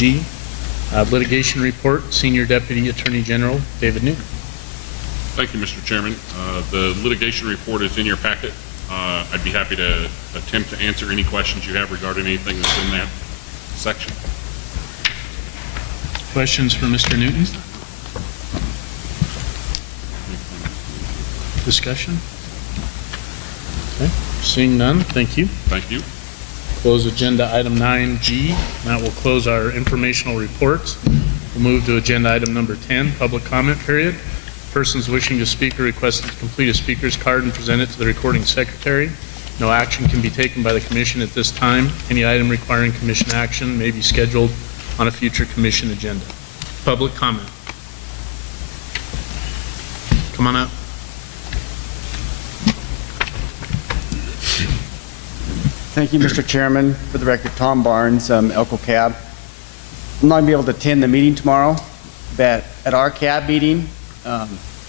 9G, litigation report, Senior Deputy Attorney General David Newton. Thank you, Mr. Chairman. The litigation report is in your packet. I'd be happy to attempt to answer any questions you have regarding anything that's in that section. Questions for Mr. Newton? Discussion? Okay. Seeing none, thank you. Thank you. Close agenda item 9G. That will close our informational reports. We'll move to agenda item number 10, public comment period. Persons wishing to speak are requested to complete a speaker's card and present it to the recording secretary. No action can be taken by the commission at this time. Any item requiring commission action may be scheduled on a future commission agenda. Public comment. Come on up. Thank you, Mr. Chairman. For the record, Tom Barnes, Elko Cab. I'm not going to be able to attend the meeting tomorrow, but at our cab meeting,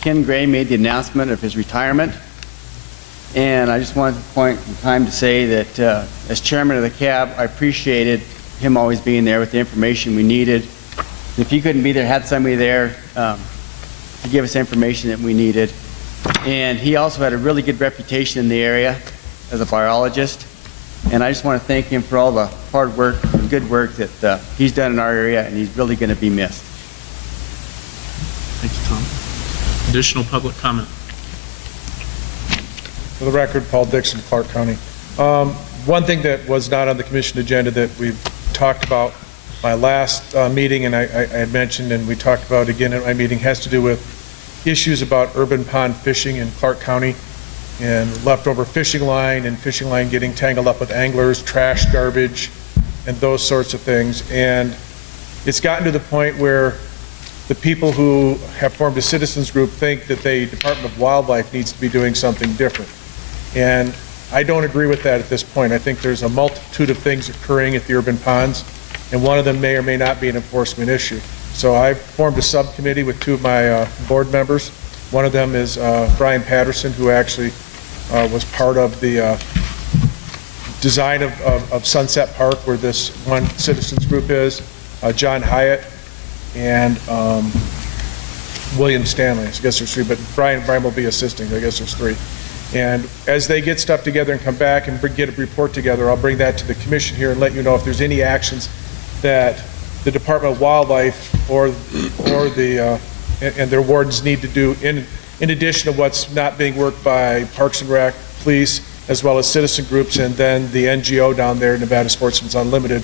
Ken Gray made the announcement of his retirement. And I just wanted to point in time to say that as chairman of the cab, I appreciated him always being there with the information we needed. If he couldn't be there, had somebody there to give us information that we needed. And he also had a really good reputation in the area as a virologist. And I just want to thank him for all the hard work and good work that he's done in our area, and he's really going to be missed. Thank you, Tom. Additional public comment. For the record, Paul Dixon, Clark County. One thing that was not on the commission agenda that we've talked about my last meeting, and I had mentioned, and we talked about again at my meeting, has to do with issues about urban pond fishing in Clark County and leftover fishing line getting tangled up with anglers, trash, garbage, and those sorts of things. And it's gotten to the point where the people who have formed a citizens group think that the Department of Wildlife needs to be doing something different. And I don't agree with that at this point. I think there's a multitude of things occurring at the urban ponds, and one of them may or may not be an enforcement issue. So I've formed a subcommittee with two of my board members. One of them is Brian Patterson, who actually was part of the design of Sunset Park, where this one citizens group is, John Hyatt, and William Stanley. I guess there's three, but Brian will be assisting. I guess there's three. And as they get stuff together and come back and get a report together, I'll bring that to the commission here and let you know if there's any actions that the Department of Wildlife or the and their wardens need to do in addition to what's not being worked by Parks and Rec, police, as well as citizen groups, and then the NGO down there, Nevada Sportsmen's Unlimited,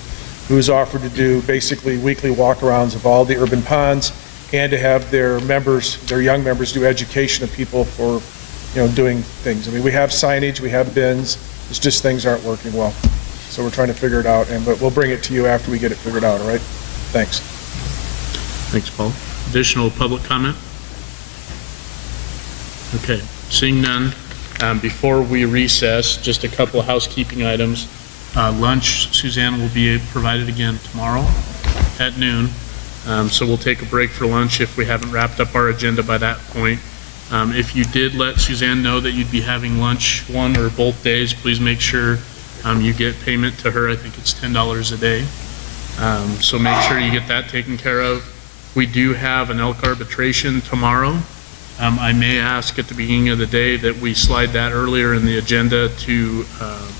who's offered to do basically weekly walkarounds of all the urban ponds and to have their members, their young members, do education of people for, doing things. I mean, we have signage, we have bins, it's just things aren't working well. So we're trying to figure it out, but we'll bring it to you after we get it figured out, all right? Thanks. Thanks, Paul. Additional public comment? Okay, seeing none, before we recess, just a couple of housekeeping items. Lunch, Suzanne, will be provided again tomorrow at noon. So we'll take a break for lunch if we haven't wrapped up our agenda by that point. If you did let Suzanne know that you'd be having lunch one or both days, please make sure you get payment to her. I think it's $10 a day. So make sure you get that taken care of. We do have an elk arbitration tomorrow. I may ask at the beginning of the day that we slide that earlier in the agenda to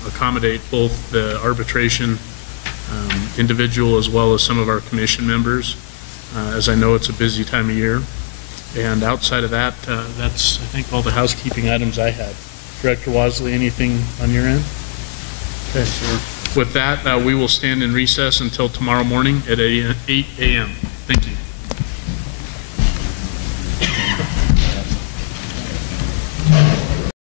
accommodate both the arbitration individual as well as some of our commission members, as I know it's a busy time of year. And outside of that, that's, I think, all the housekeeping items I had. Director Wasley, anything on your end? Okay, sure. With that, we will stand in recess until tomorrow morning at 8 a.m. Thank you.